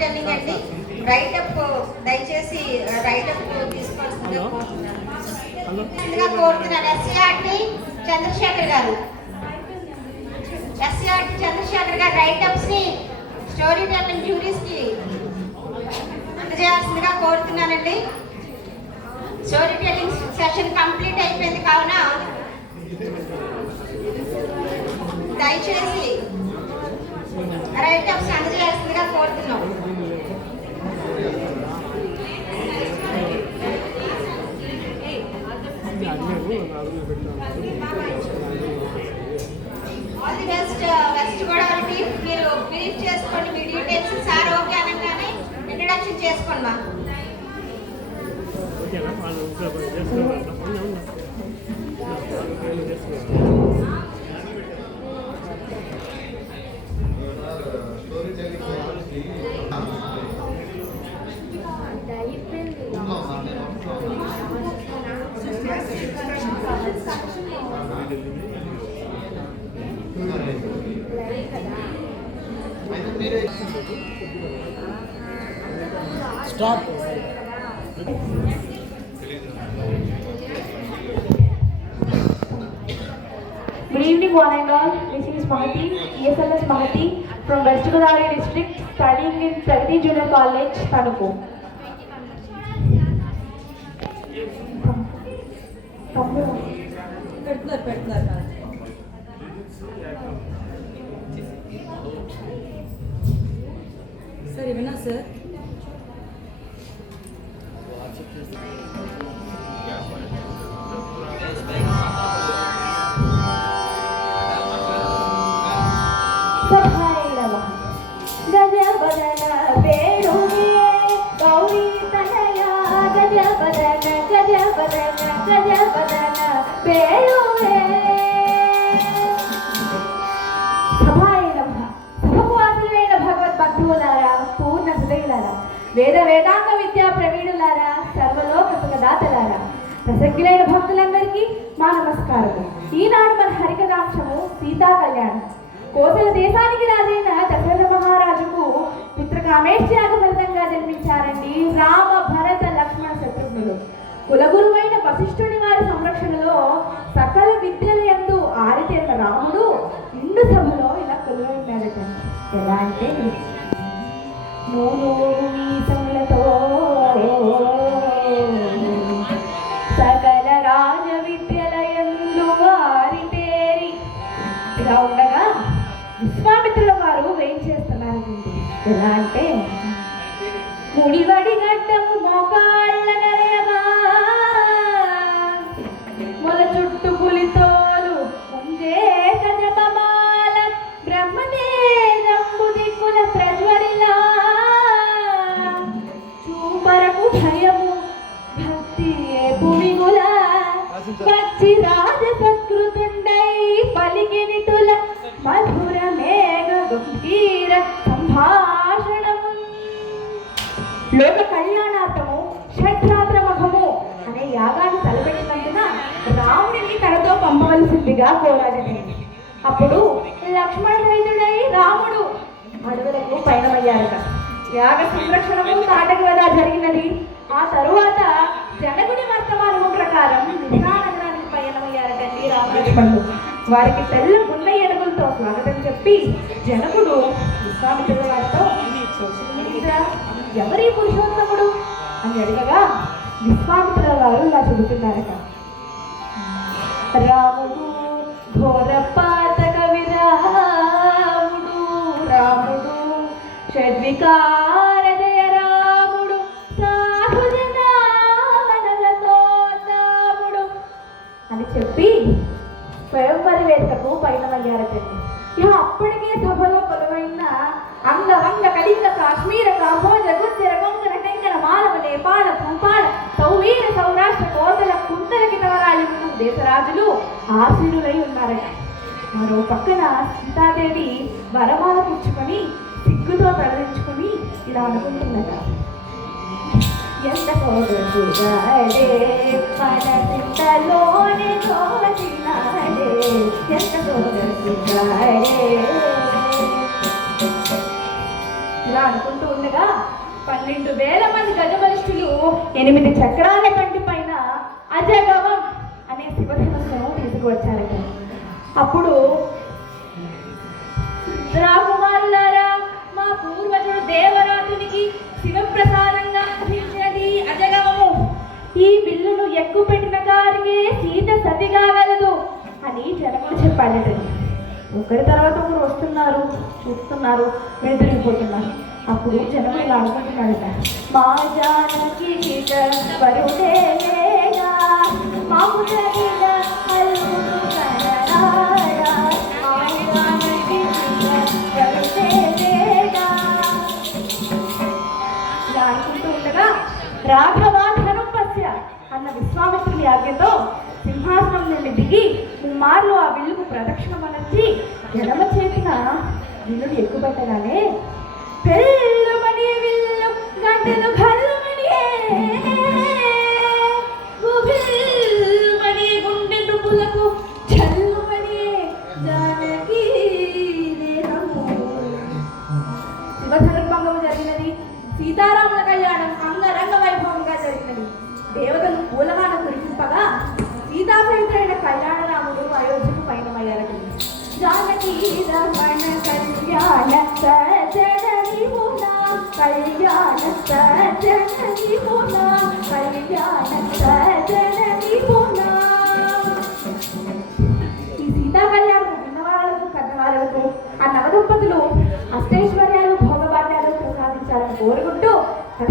Telling అండి. Write up దయచేసి write up తీసుకోవాల్సిందిగా కోరుతున్నాను. కోరుతున్నాను. SCRT Chandrasekhar garu. SCRT Chandrasekhar garu write అప్స్ని story telling జ్యూరీస్కి అందజేయాల్సిందిగా కోరుతున్నానండి. స్టోరీ టెల్లింగ్ సెషన్ కంప్లీట్ అయిపోయింది కావున దయచేసి రైట్ అప్స్ అందజేయాల్సిందిగా కోరుతున్నాం. All the best west Godavari team మీరు బ్రీఫ్ చేసుకోండి మీ డీటెయిల్స్ సార్ ఓకే అనగానే ఇంట్రడక్షన్ చేసుకోండి మా. ఓకేనా వాళ్ళు Stop Good evening, one and all. This is Mahati, ESLS Mahati from West Godavari district, studying in Pragati Junior College, Tanuku. పెడుతున్నారు పెడుతున్నారు సార్ ఏమన్నా సార్ సభైరవ గజవదన వేణువే వేద వేదాంగ విద్యా ప్రవీణులారా సర్వలోక సుఖదాతలారా ప్రసక్తులైన భక్తులందరికీ మా నమస్కారం ఈనాడు మన హరికదాక్షము సీతా కళ్యాణం. కోసల దేశానికి రాజైన దశరథ మహారాజుకు పుత్రకామేష్యాగ ఫలితంగా జన్మించారండి రామ భరత లక్ష్మణ శత్రుఘ్నులు కులగురువైన వశిష్ఠుని వారి సంరక్షణలో సకల విద్యల ఎందు ఆరితేరిన రాముడు ఇండు సభలో ఇలా కొలువై ఎలా అంటే నూనూ ఇలా ఉండగా విశ్వామిత్రుల వారు వేం చేస్తున్నారండి? ఎలా అంటే ముడివడి గడ్డము మోకాళ్ళ నరయగా మొల చుట్టు పులితోలు ముందే కజపమాల బ్రహ్మదేజంబు దిక్కుల ప్రజ్వరిలా చూపరకు భయము భక్తి పుడిగుల వచ్చి రాజ సత్కృతుండై మధుర మేఘ గంభీర సంభాషణము. లోక కళ్యాణార్థము షడ్రాత్ర మహము అనే యాగాన్ని తలపెట్టినందున రాముడిని తనతో పంపవలసిందిగా కోరాడని అప్పుడు లక్ష్మణ సైతుడై రాముడు అడవులకు పయనమయ్యారట. యాగ సంరక్షణము నాటక వద జరిగినది. ఆ తరువాత జనకుని వర్తమానము ప్రకారం మిథిలా నగరానికి పయనమయ్యారటండి రామలక్ష్మణుడు వారికి తెల్ల గుండ ఏనుగులతో స్వాగతం చెప్పి జనకుడు విశ్వామిత్రుడు వారితో ఎవరి పురుషోత్తముడు? అని అడగగా విశ్వామిత్రుల వారు ఇలా చెబుతున్నారట. రాముడు ఘోర పాతక విరాముడు రాముడు షడ్వికార రాముడు సాధు రాముడు అని చెప్పి స్వయంవర వేదికకు పయనమయ్యారటండి. ఇక అప్పటికే సభలో కొలవైన అంగ వంగ కళింగ కాశ్మీర కాంబోజ గుజ్జర కొంగన టెంగన మాలవ నేపాళ భూపాల సౌవీర సౌరాష్ట్ర కోతల కుందల కితవరాలి దేశరాజులు ఆశీనులై ఉన్నారట. మరో పక్కన సీతాదేవి వరమాల పుచ్చుకొని సిగ్గుతో తరలించుకొని ఇలా అనుకుంటుందట ఎంత కోరుకుగాడే మనసింతలోనే తోచినాడే ఎంత ఇలా అనుకుంటూ ఉండగా పన్నెండు వేల మంది గజబలిష్ఠులు ఎనిమిది చక్రాల కంటి పైన అజగవం అనే శివధనస్సును తీసుకువచ్చారట. అప్పుడు రాకుమారులారా మా పూర్వజుడు దేవర ఎక్కువ పెట్టిన గారికి సీత సతి కాగలదు అని జనములు చెప్పాడట. ఒకరి తర్వాత ఒకరు వస్తున్నారు చూస్తున్నారు వెనుదిరిగిపోతున్నారు అప్పుడు జనం ఇలా అనుకుంటున్నాడట. మా జానకి సీత అన్న విశ్వామిత్రుని ఆజ్ఞతో సింహాసనం నుండి దిగి కుమారులు ఆ విల్లుకు ప్రదక్షిణ మనర్చి ఎడమ చేతిన విల్లుని ఎక్కుపెట్టగానే పెళ్ళుమని విల్లు గంటలు కల్లుమనియే సీతారా రమణ కళ్యాణ సజనని మునా కళ్యాణ సజనని మునా కళ్యాణ సజనని మునా ఈ సీతాకళ్యాణం విన్నవాళ్ళకు కన్నవాళ్ళకు ఆ నవదంపతులు అష్టైశ్వర్యాలు భోగభాగ్యాలు ప్రసాదించాలని కోరుకుంటూ కథ